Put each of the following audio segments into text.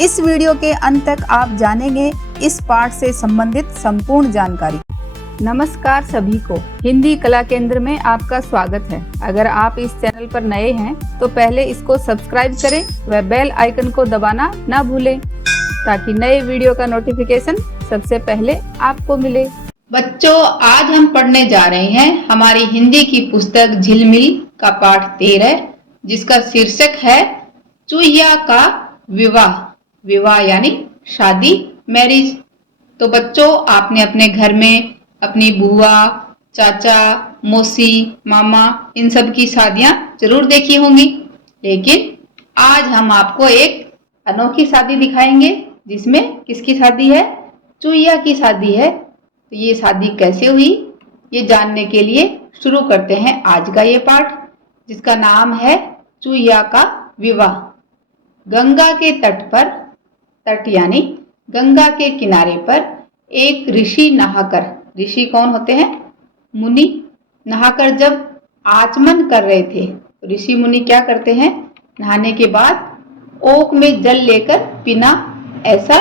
इस वीडियो के अंत तक आप जानेंगे इस पाठ से संबंधित संपूर्ण जानकारी। नमस्कार सभी को, हिंदी कला केंद्र में आपका स्वागत है। अगर आप इस चैनल पर नए हैं तो पहले इसको सब्सक्राइब करें व बेल आइकन को दबाना ना भूलें ताकि नए वीडियो का नोटिफिकेशन सबसे पहले आपको मिले। बच्चों, आज हम पढ़ने जा रहे हैं हमारी हिंदी की पुस्तक झिलमिल का पाठ 13, जिसका शीर्षक है चूहिया का विवाह। विवाह यानी शादी, मैरिज। तो बच्चों, आपने अपने घर में अपनी बुआ, चाचा, मौसी, मामा इन सब की शादियां जरूर देखी होंगी, लेकिन आज हम आपको एक अनोखी शादी दिखाएंगे जिसमें किसकी शादी है? चूहिया की शादी है। तो ये शादी कैसे हुई, ये जानने के लिए शुरू करते हैं आज का ये पाठ, जिसका नाम है चूहिया का विवाह। गंगा के तट पर, तट यानी गंगा के किनारे पर एक ऋषि नहाकर, ऋषि कौन होते हैं? मुनि। नहाकर जब आचमन कर रहे थे, ऋषि मुनि क्या करते हैं? नहाने के बाद ओक में जल लेकर पीना, ऐसा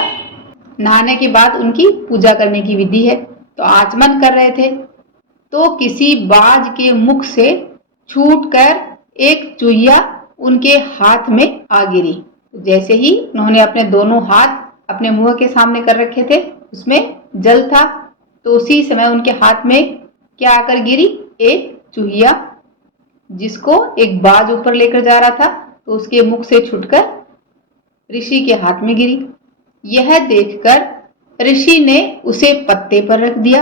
नहाने के बाद उनकी पूजा करने की विधि है। तो आचमन कर रहे थे तो किसी बाज के मुख से छूटकर एक चूहिया उनके हाथ में आ गिरी। जैसे ही उन्होंने अपने दोनों हाथ अपने मुंह के सामने कर रखे थे, उसमें जल था, तो उसी समय उनके हाथ में क्या आकर गिरी? एक चूहिया, जिसको एक बाज ऊपर लेकर जा रहा था, तो उसके मुख से छूटकर ऋषि के हाथ में गिरी। यह देखकर ऋषि ने उसे पत्ते पर रख दिया।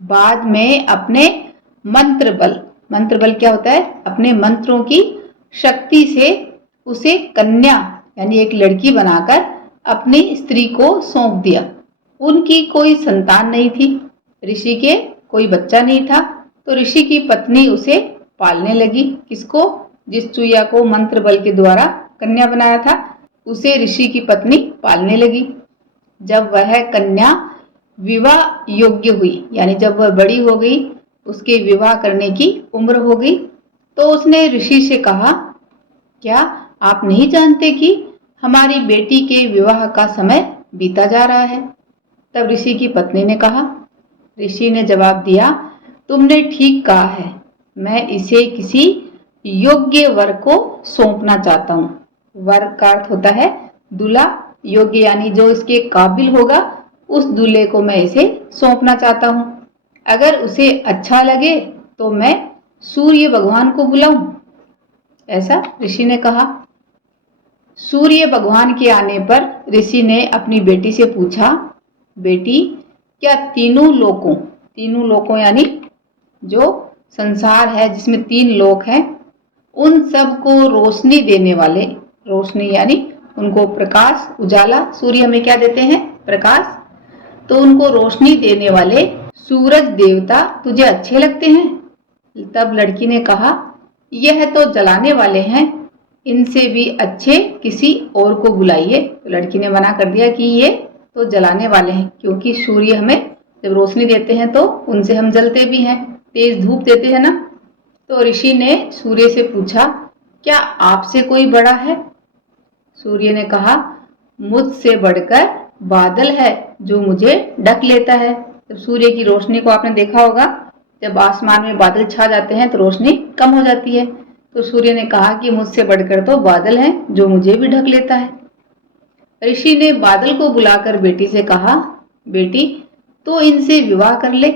बाद में अपने मंत्र बल क्या होता है? अपने मंत्रों की शक्ति से उसे कन्या यानी एक लड़की बनाकर अपनी स्त्री को सौंप दिया। उनकी कोई संतान नहीं थी, ऋषि के कोई बच्चा नहीं था, तो ऋषि की पत्नी उसे पालने लगी। किसको? जिस चूहिया को मंत्र बल के द्वारा कन्या बनाया था, उसे ऋषि की पत्नी पालने लगी। जब वह कन्या विवाह योग्य हुई, यानी जब वह बड़ी हो गई, उसके विवाह करने की उम्र हो गई, तो उसने ऋषि से कहा, क्या आप नहीं जानते कि हमारी बेटी के विवाह का समय बीता जा रहा है? तब ऋषि की पत्नी ने कहा, ऋषि ने जवाब दिया, तुमने ठीक कहा है, मैं इसे किसी योग्य वर को सौंपना चाहता हूँ। वर का अर्थ होता है दूल्हा, योग्य यानी जो इसके काबिल होगा, उस दूल्हे को मैं इसे सौंपना चाहता हूँ। अगर उसे अच्छा लगे तो मैं सूर्य भगवान को बुलाऊं, ऐसा ऋषि ने कहा। सूर्य भगवान के आने पर ऋषि ने अपनी बेटी से पूछा, बेटी, क्या तीनों लोकों यानी जो संसार है जिसमें 3 लोक हैं, उन सब को रोशनी देने वाले, रोशनी यानी उनको प्रकाश, उजाला, सूर्य हमें क्या देते हैं? प्रकाश। तो उनको रोशनी देने वाले सूरज देवता तुझे अच्छे लगते हैं? तब लड़की ने कहा, यह तो जलाने वाले हैं, इनसे भी अच्छे किसी और को बुलाइए। तो लड़की ने मना कर दिया कि ये तो जलाने वाले हैं, क्योंकि सूर्य हमें जब रोशनी देते हैं तो उनसे हम जलते भी हैं, तेज धूप देते हैं ना। तो ऋषि ने सूर्य से पूछा, क्या आपसे कोई बड़ा है? सूर्य ने कहा, मुझसे बढ़कर बादल है जो मुझे ढक लेता है। जब सूर्य की रोशनी को आपने देखा होगा, जब आसमान में बादल छा जाते हैं तो रोशनी कम हो जाती है। तो सूर्य ने कहा कि मुझसे बढ़कर तो बादल है जो मुझे भी ढक लेता है। ऋषि ने बादल को बुलाकर बेटी से कहा, बेटी, तो इनसे विवाह कर ले।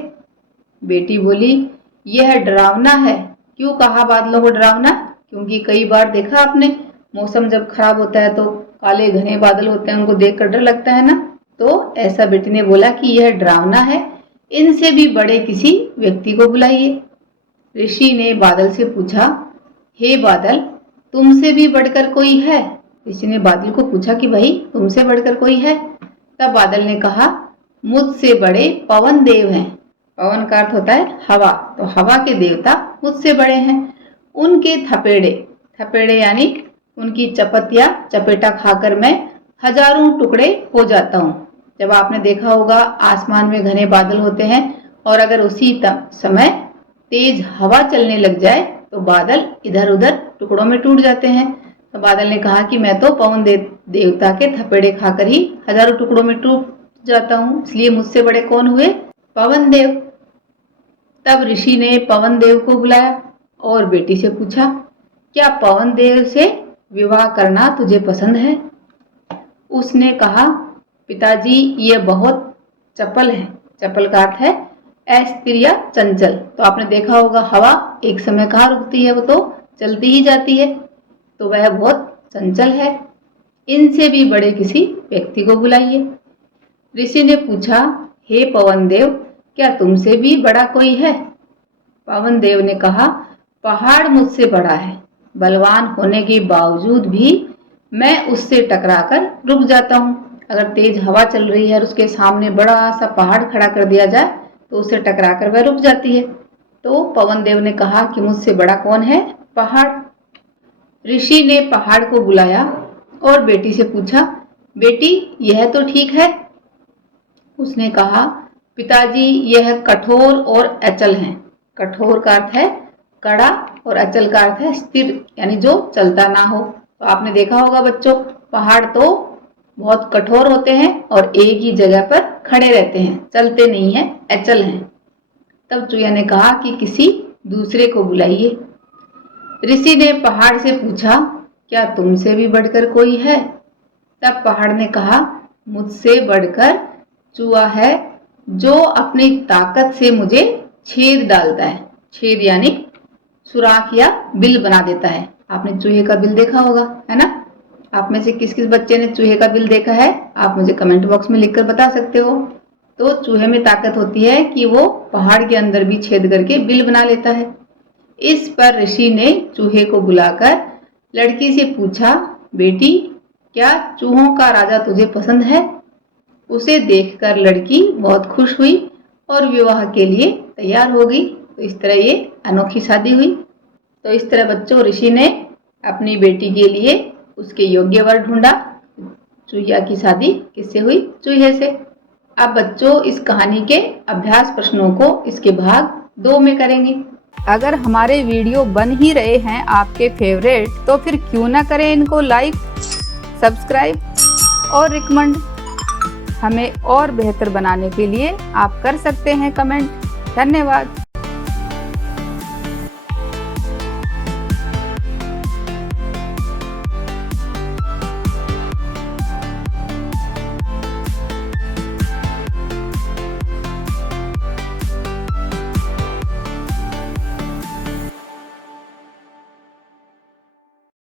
बेटी बोली, यह डरावना है। क्यों कहा बादलों को डरावना? क्योंकि कई बार देखा आपने, मौसम जब खराब होता है तो काले घने बादल होते हैं, उनको देखकर डर लगता है ना। तो ऐसा बेटी ने बोला कि यह डरावना है, इनसे भी बड़े किसी व्यक्ति को बुलाइए। ऋषि ने बादल से पूछा, हे बादल, तुमसे भी बढ़कर कोई है? ऋषि ने बादल को पूछा कि भाई तुमसे बढ़कर कोई है? तब बादल ने कहा, मुझसे बड़े पवन देव हैं। पवन का अर्थ होता है हवा, तो हवा के देवता मुझसे बड़े हैं। उनके थपेड़े यानी उनकी चपतिया चपेटा खाकर मैं हजारों टुकड़े हो जाता हूँ। जब आपने देखा होगा आसमान में घने बादल होते हैं और अगर उसी समय तेज हवा चलने लग जाए तो बादल इधर उधर टुकड़ों में टूट जाते हैं। तो बादल ने कहा कि मैं तो पवन देवता के थपेड़े खाकर ही हजारों टुकड़ों में टूट जाता हूँ, इसलिए मुझसे बड़े कौन हुए? पवन देव। तब ऋषि ने पवन देव को बुलाया और बेटी से पूछा, क्या पवन देव से विवाह करना तुझे पसंद है? उसने कहा, पिताजी ये बहुत चपल है। चपल का अर्थ है अस्थिर या चंचल। तो आपने देखा होगा हवा एक समय कहाँ रुकती है, वो तो चलती ही जाती है, तो वह बहुत चंचल है। इनसे भी बड़े किसी व्यक्ति को बुलाइए। ऋषि ने पूछा, हे पवन देव, क्या तुमसे भी बड़ा कोई है? पवन देव ने कहा, पहाड़ मुझसे बड़ा है, बलवान होने के बावजूद भी मैं उससे टकराकर रुक जाता हूँ। अगर तेज हवा चल रही है और उसके सामने बड़ा सा पहाड़ खड़ा कर दिया जाए तो उससे टकराकर वह रुक जाती है। तो पवन देव ने कहा कि मुझसे बड़ा कौन है? पहाड़। ऋषि ने पहाड़ को बुलाया और बेटी से पूछा, बेटी यह तो ठीक है? उसने कहा, पिताजी यह कठोर और अचल है। कठोर का अर्थ है कड़ा और अचल का अर्थ है स्थिर, यानी जो चलता ना हो। तो आपने देखा होगा बच्चों, पहाड़ तो बहुत कठोर होते हैं और एक ही जगह पर खड़े रहते हैं, चलते नहीं हैं, अचल हैं। तब चूहे ने कहा कि किसी दूसरे को बुलाइए। ऋषि ने पहाड़ से पूछा, क्या तुमसे भी बढ़कर कोई है? तब पहाड़ ने कहा, मुझसे बढ़कर चूहा है जो अपनी ताकत से मुझे छेद डालता है। छेद यानी सुराख या बिल बना देता है। आपने चूहे का बिल देखा होगा, है ना? आप में से किस किस बच्चे ने चूहे का बिल देखा है? आप मुझे कमेंट बॉक्स में लिखकर बता सकते हो। तो चूहे में ताकत होती है कि वो पहाड़ के अंदर भी छेद करके बिल बना लेता है। इस पर ऋषि ने चूहे को बुलाकर लड़की से पूछा, बेटी क्या चूहों का राजा तुझे पसंद है? उसे देखकर लड़की बहुत खुश हुई और विवाह के लिए तैयार हो गई। तो इस तरह ये अनोखी शादी हुई। तो इस तरह बच्चों ऋषि ने अपनी बेटी के लिए उसके योग्य वर ढूंढा। चूहिया की शादी किससे हुई? चूहे से। अब बच्चों इस कहानी के अभ्यास प्रश्नों को इसके भाग 2 में करेंगे। अगर हमारे वीडियो बन ही रहे हैं आपके फेवरेट, तो फिर क्यों ना करें इनको लाइक, सब्सक्राइब और रिकमेंड। हमें और बेहतर बनाने के लिए आप कर सकते हैं कमेंट। धन्यवाद।